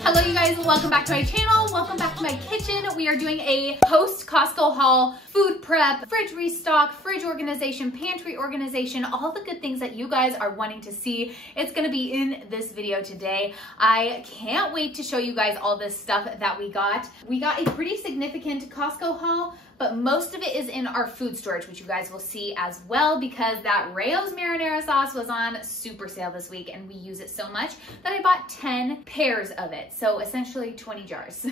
Hello you guys, welcome back to my channel, welcome back to my kitchen. We are doing a post-Costco haul, food prep, fridge restock, fridge organization, pantry organization, all the good things that you guys are wanting to see. It's gonna be in this video today. I can't wait to show you guys all this stuff that we got. We got a pretty significant Costco haul, but most of it is in our food storage, which you guys will see as well, because that Rao's marinara sauce was on super sale this week and we use it so much that I bought 10 pairs of it. So essentially 20 jars.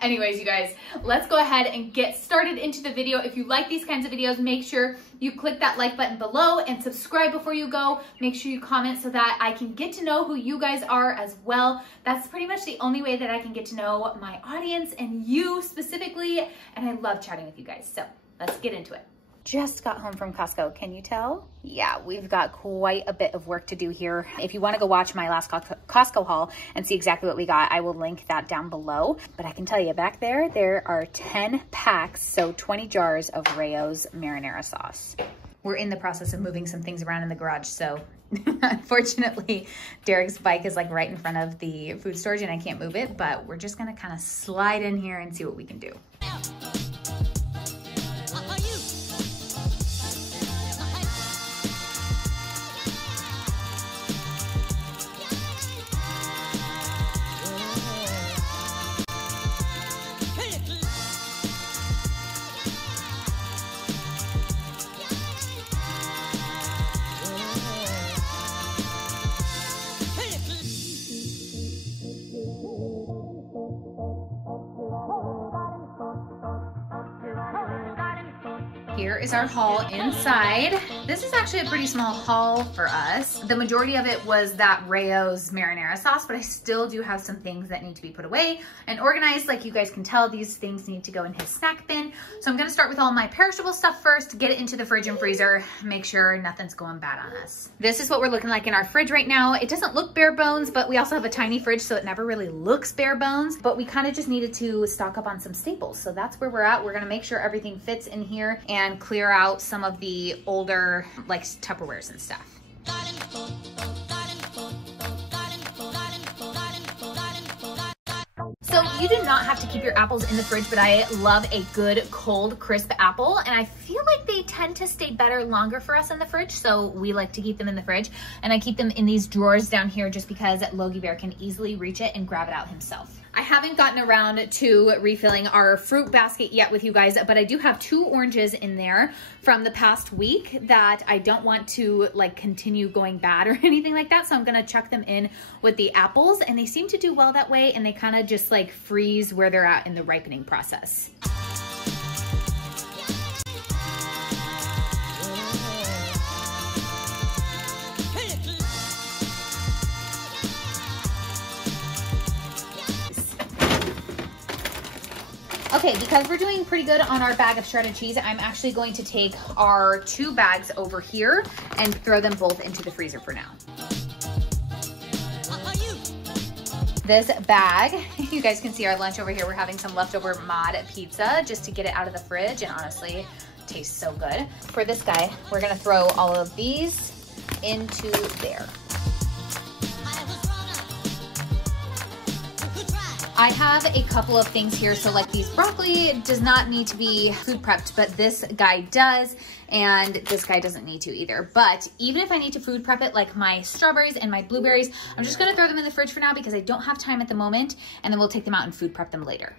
Anyways, you guys, let's go ahead and get started into the video. If you like these kinds of videos, make sure you click that like button below and subscribe before you go. Make sure you comment so that I can get to know who you guys are as well. That's pretty much the only way that I can get to know my audience and you specifically. And I love chatting with you guys. So let's get into it. Just got home from Costco, can you tell? Yeah, we've got quite a bit of work to do here. If you wanna go watch my last Costco haul and see exactly what we got, I will link that down below. But I can tell you, back there are 10 packs, so 20 jars of Rao's marinara sauce. We're in the process of moving some things around in the garage, so unfortunately, Derek's bike is like right in front of the food storage and I can't move it, but we're just gonna kind of slide in here and see what we can do. Here is our haul inside. This is actually a pretty small haul for us. The majority of it was that Rao's marinara sauce, but I still do have some things that need to be put away and organized. Like you guys can tell, these things need to go in his snack bin. So I'm gonna start with all my perishable stuff first, get it into the fridge and freezer, make sure nothing's going bad on us. This is what we're looking like in our fridge right now. It doesn't look bare bones, but we also have a tiny fridge, so it never really looks bare bones, but we kind of just needed to stock up on some staples. So that's where we're at. We're gonna make sure everything fits in here and clear out some of the older like Tupperwares and stuff. So you do not have to keep your apples in the fridge, but I love a good cold crisp apple, and I feel like they tend to stay better longer for us in the fridge, so we like to keep them in the fridge. And I keep them in these drawers down here just because Logie Bear can easily reach it and grab it out himself. I haven't gotten around to refilling our fruit basket yet with you guys, but I do have 2 oranges in there from the past week that I don't want to like continue going bad or anything like that. So I'm gonna chuck them in with the apples, and they seem to do well that way, and they kind of just like freeze where they're at in the ripening process. Okay, because we're doing pretty good on our bag of shredded cheese, I'm actually going to take our 2 bags over here and throw them both into the freezer for now. This bag, you guys can see our lunch over here. We're having some leftover mod pizza just to get it out of the fridge, and honestly, it tastes so good. For this guy, we're gonna throw all of these into there. I have a couple of things here. So like these broccoli does not need to be food prepped, but this guy does, and this guy doesn't need to either. But even if I need to food prep it, like my strawberries and my blueberries, I'm just gonna throw them in the fridge for now because I don't have time at the moment, and then we'll take them out and food prep them later.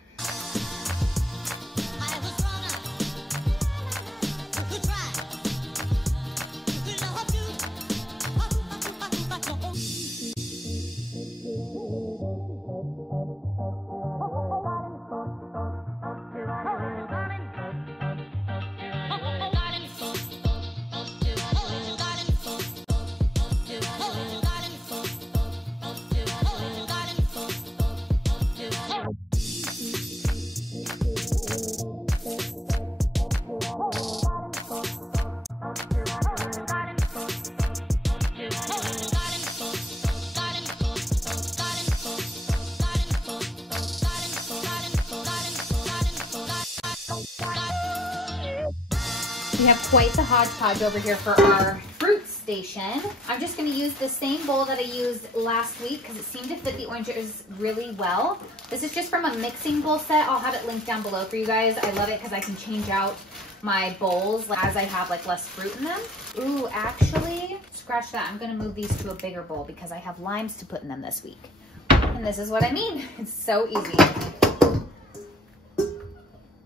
We have quite the hodgepodge over here for our fruit station. I'm just gonna use the same bowl that I used last week because it seemed to fit the oranges really well. This is just from a mixing bowl set. I'll have it linked down below for you guys. I love it because I can change out my bowls as I have like less fruit in them. Ooh, actually, scratch that. I'm gonna move these to a bigger bowl because I have limes to put in them this week. And this is what I mean. It's so easy.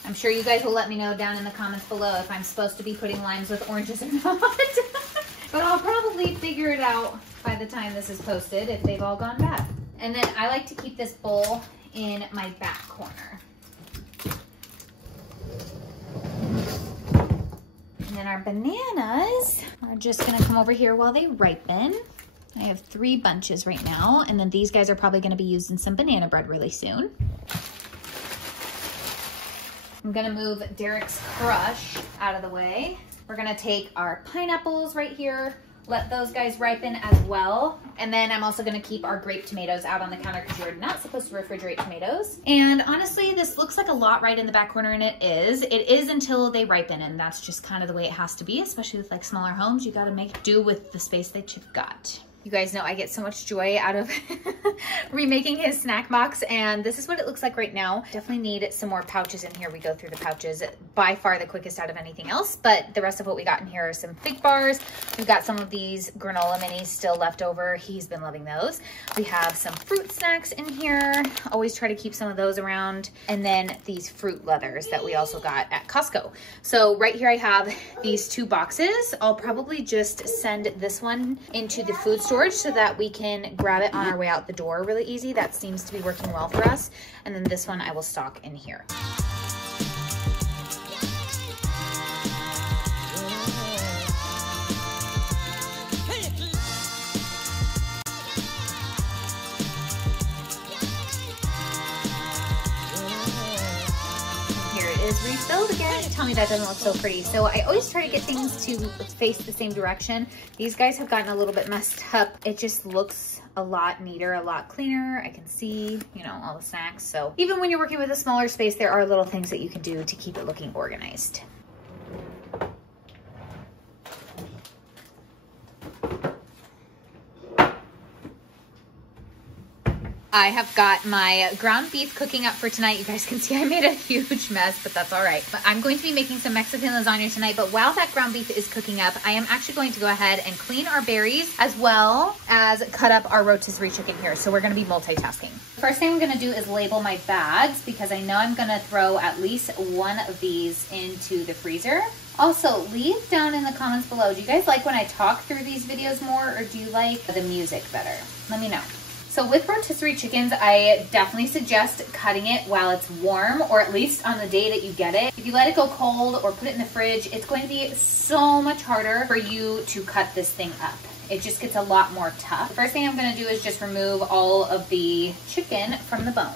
I'm sure you guys will let me know down in the comments below if I'm supposed to be putting limes with oranges or not. But I'll probably figure it out by the time this is posted if they've all gone bad. And then I like to keep this bowl in my back corner. And then our bananas are just gonna come over here while they ripen. I have 3 bunches right now, and then these guys are probably gonna be used in some banana bread really soon. I'm gonna move Derek's crush out of the way. We're gonna take our pineapples right here, let those guys ripen as well. And then I'm also gonna keep our grape tomatoes out on the counter because you're not supposed to refrigerate tomatoes. And honestly, this looks like a lot right in the back corner, and it is. It is until they ripen, and that's just kind of the way it has to be, especially with like smaller homes. You gotta make do with the space that you've got. You guys know I get so much joy out of remaking his snack box, and this is what it looks like right now. Definitely need some more pouches in here. We go through the pouches by far the quickest out of anything else, but the rest of what we got in here are some fig bars. We've got some of these granola minis still left over. He's been loving those. We have some fruit snacks in here. Always try to keep some of those around. And then these fruit leathers that we also got at Costco. So right here I have these 2 boxes. I'll probably just send this one into the food storage so that we can grab it on our way out the door really easy. That seems to be working well for us. And then this one I will stock in here. Is refilled again. Tell me that doesn't look so pretty. So I always try to get things to face the same direction. These guys have gotten a little bit messed up. It just looks a lot neater, a lot cleaner. I can see, you know, all the snacks. So even when you're working with a smaller space, there are little things that you can do to keep it looking organized. I have got my ground beef cooking up for tonight. You guys can see I made a huge mess, but that's all right. But I'm going to be making some Mexican lasagna tonight, but while that ground beef is cooking up, I am actually going to go ahead and clean our berries as well as cut up our rotisserie chicken here. So we're gonna be multitasking. First thing I'm gonna do is label my bags because I know I'm gonna throw at least one of these into the freezer. Also, leave down in the comments below, do you guys like when I talk through these videos more, or do you like the music better? Let me know. So with rotisserie chickens, I definitely suggest cutting it while it's warm, or at least on the day that you get it. If you let it go cold or put it in the fridge, it's going to be so much harder for you to cut this thing up. It just gets a lot more tough. The first thing I'm gonna do is just remove all of the chicken from the bone.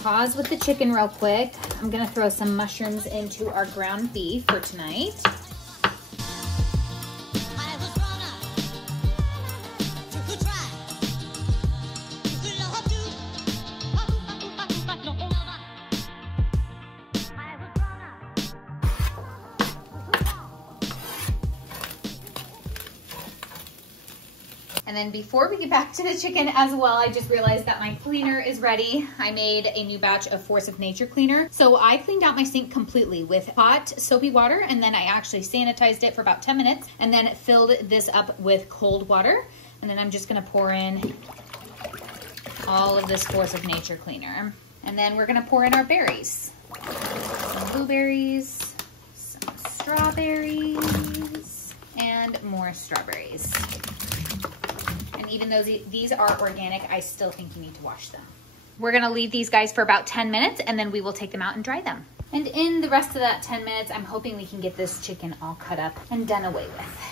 Pause with the chicken real quick. I'm gonna throw some mushrooms into our ground beef for tonight. And then before we get back to the chicken as well, I just realized that my cleaner is ready. I made a new batch of Force of Nature cleaner. So I cleaned out my sink completely with hot soapy water, and then I actually sanitized it for about 10 minutes and then filled this up with cold water. And then I'm just gonna pour in all of this Force of Nature cleaner. And then we're gonna pour in our berries. Some blueberries, some strawberries, and more strawberries. Even though these are organic, I still think you need to wash them. We're gonna leave these guys for about 10 minutes and then we will take them out and dry them. And in the rest of that 10 minutes, I'm hoping we can get this chicken all cut up and done away with.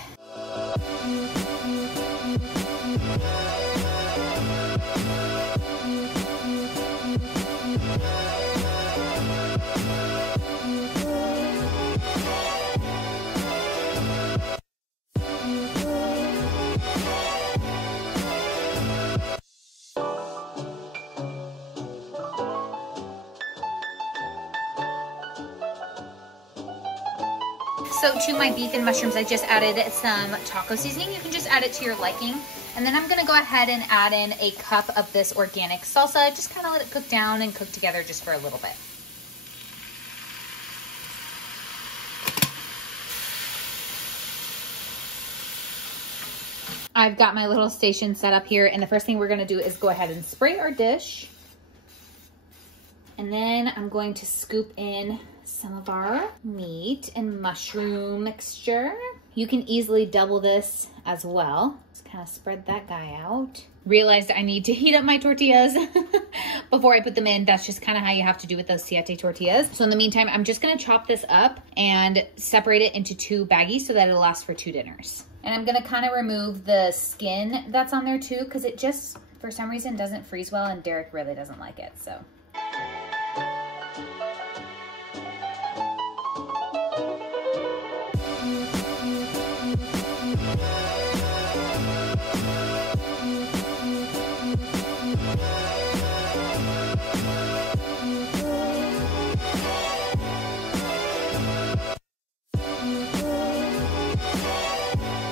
So to my beef and mushrooms, I just added some taco seasoning. You can just add it to your liking. And then I'm gonna go ahead and add in a cup of this organic salsa. Just kind of let it cook down and cook together just for a little bit. I've got my little station set up here, and the first thing we're gonna do is go ahead and spray our dish. And then I'm going to scoop in some of our meat and mushroom mixture. You can easily double this as well. Just kind of spread that guy out. Realized I need to heat up my tortillas before I put them in. That's just kind of how you have to do with those siete tortillas. So in the meantime, I'm just gonna chop this up and separate it into 2 baggies so that it'll last for 2 dinners. And I'm gonna kind of remove the skin that's on there too, because it just, for some reason, doesn't freeze well, and Derek really doesn't like it, so.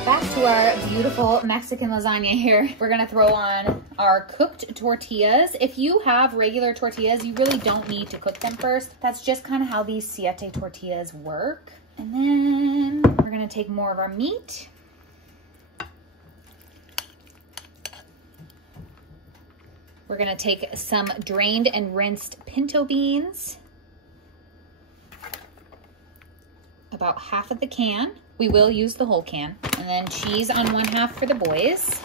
Back to our beautiful Mexican lasagna here. We're gonna throw on our cooked tortillas. If you have regular tortillas, you really don't need to cook them first. That's just kind of how these siete tortillas work. And then we're gonna take more of our meat. We're gonna take some drained and rinsed pinto beans. About half of the can. We will use the whole can. And then cheese on 1/2 for the boys.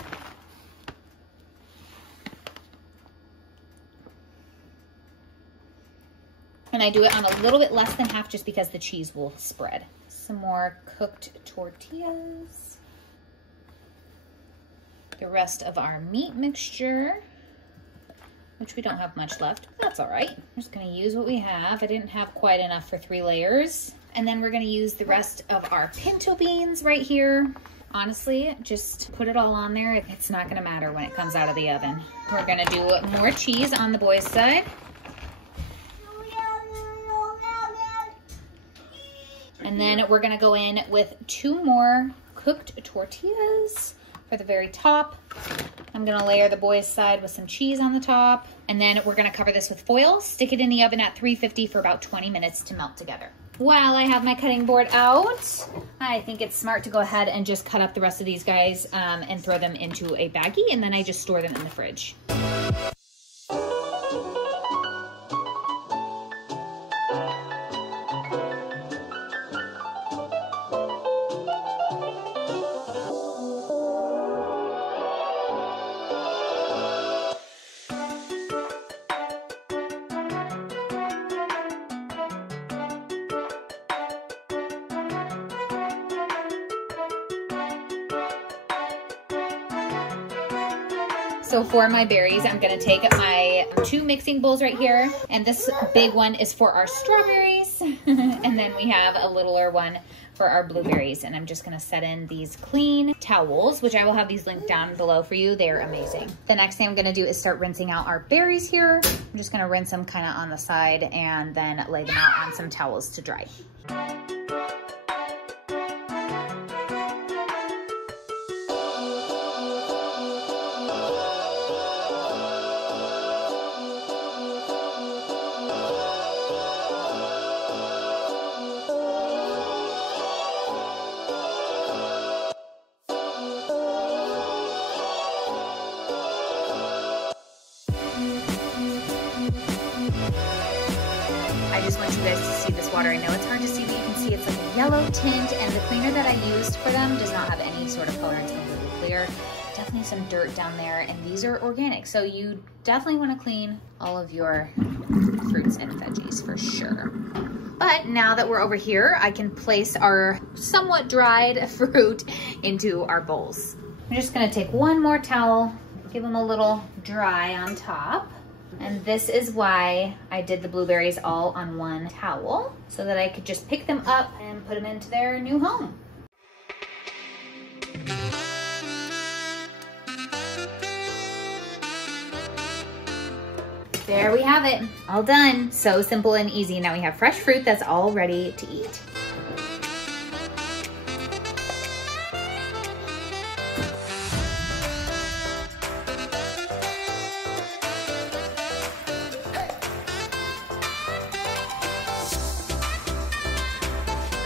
And I do it on a little bit less than half just because the cheese will spread. Some more cooked tortillas. The rest of our meat mixture, which we don't have much left, but that's all right. I'm just gonna use what we have. I didn't have quite enough for 3 layers. And then we're gonna use the rest of our pinto beans right here. Honestly, just put it all on there. It's not gonna matter when it comes out of the oven. We're gonna do more cheese on the boys' side. And then we're gonna go in with 2 more cooked tortillas for the very top. I'm gonna layer the boys' side with some cheese on the top. And then we're gonna cover this with foil, stick it in the oven at 350 for about 20 minutes to melt together. While I have my cutting board out, I think it's smart to go ahead and just cut up the rest of these guys and throw them into a baggie, and then I just store them in the fridge. So for my berries, I'm gonna take my 2 mixing bowls right here, and this big one is for our strawberries, and then we have a littler one for our blueberries, and I'm just gonna set in these clean towels, which I will have these linked down below for you. They're amazing. The next thing I'm gonna do is start rinsing out our berries here. I'm just gonna rinse them kind of on the side and then lay them out on some towels to dry. I just want you guys to see this water. I know it's hard to see, but you can see it's like a yellow tint, and the cleaner that I used for them does not have any sort of color. It's completely clear. Definitely some dirt down there, and these are organic, so you definitely want to clean all of your fruits and veggies for sure. But now that we're over here, I can place our somewhat dried fruit into our bowls. I'm just gonna take one more towel, give them a little dry on top. And this is why I did the blueberries all on one towel, so that I could just pick them up and put them into their new home. There we have it, all done. So simple and easy. Now we have fresh fruit that's all ready to eat.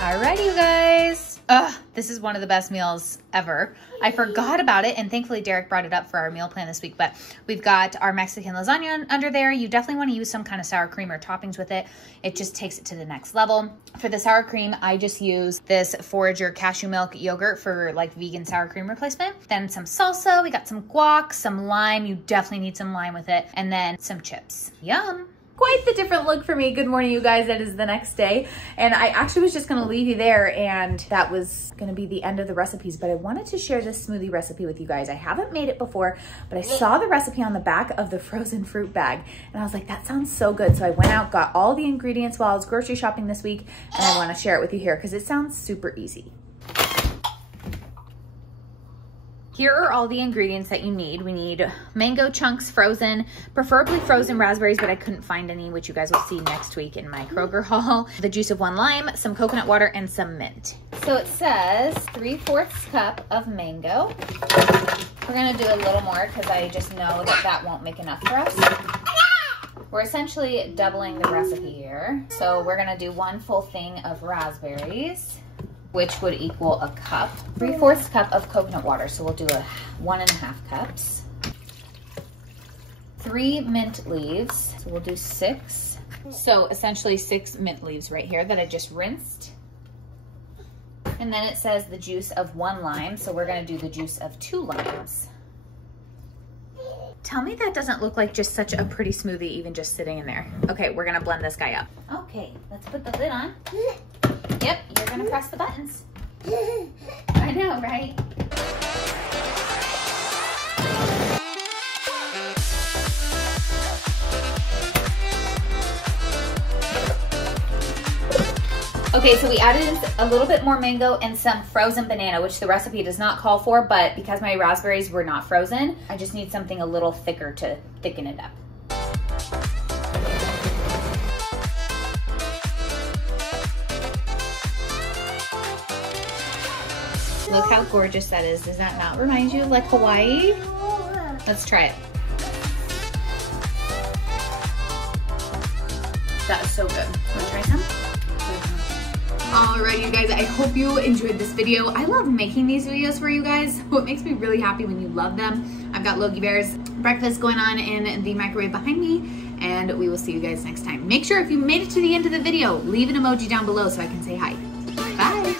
All right, you guys. Ugh, this is one of the best meals ever. I forgot about it, and thankfully Derek brought it up for our meal plan this week, but we've got our Mexican lasagna under there. You definitely want to use some kind of sour cream or toppings with it. It just takes it to the next level. For the sour cream, I just use this Forager cashew milk yogurt for like vegan sour cream replacement. Then some salsa, we got some guac, some lime. You definitely need some lime with it, and then some chips. Yum. Quite the different look for me. Good morning, you guys. It is the next day, and I actually was just gonna leave you there, and that was gonna be the end of the recipes, but I wanted to share this smoothie recipe with you guys. I haven't made it before, but I saw the recipe on the back of the frozen fruit bag, and I was like, that sounds so good. So I went out, got all the ingredients while I was grocery shopping this week, and I wanna share it with you here because it sounds super easy. Here are all the ingredients that you need. We need mango chunks frozen, preferably frozen raspberries, but I couldn't find any, which you guys will see next week in my Kroger haul. The juice of 1 lime, some coconut water, and some mint. So it says 3/4 cup of mango. We're gonna do a little more because I just know that that won't make enough for us. We're essentially doubling the recipe here. So we're gonna do 1 full thing of raspberries, which would equal a cup. 3/4 cup of coconut water, so we'll do 1.5 cups. 3 mint leaves, so we'll do 6. So essentially 6 mint leaves right here that I just rinsed. And then it says the juice of 1 lime, so we're gonna do the juice of 2 limes. Tell me that doesn't look like just such a pretty smoothie even just sitting in there. Okay, we're gonna blend this guy up. Okay, let's put the lid on. Yep, you're gonna press the buttons. I know, right? Okay, so we added a little bit more mango and some frozen banana, which the recipe does not call for, but because my raspberries were not frozen, I just need something a little thicker to thicken it up. Look how gorgeous that is. Does that not remind you of like Hawaii? Let's try it. That is so good. Wanna try some? Alright, you guys, I hope you enjoyed this video. I love making these videos for you guys. It makes me really happy when you love them. I've got Logie Bear's breakfast going on in the microwave behind me, and we will see you guys next time. Make sure if you made it to the end of the video, leave an emoji down below so I can say hi. Bye.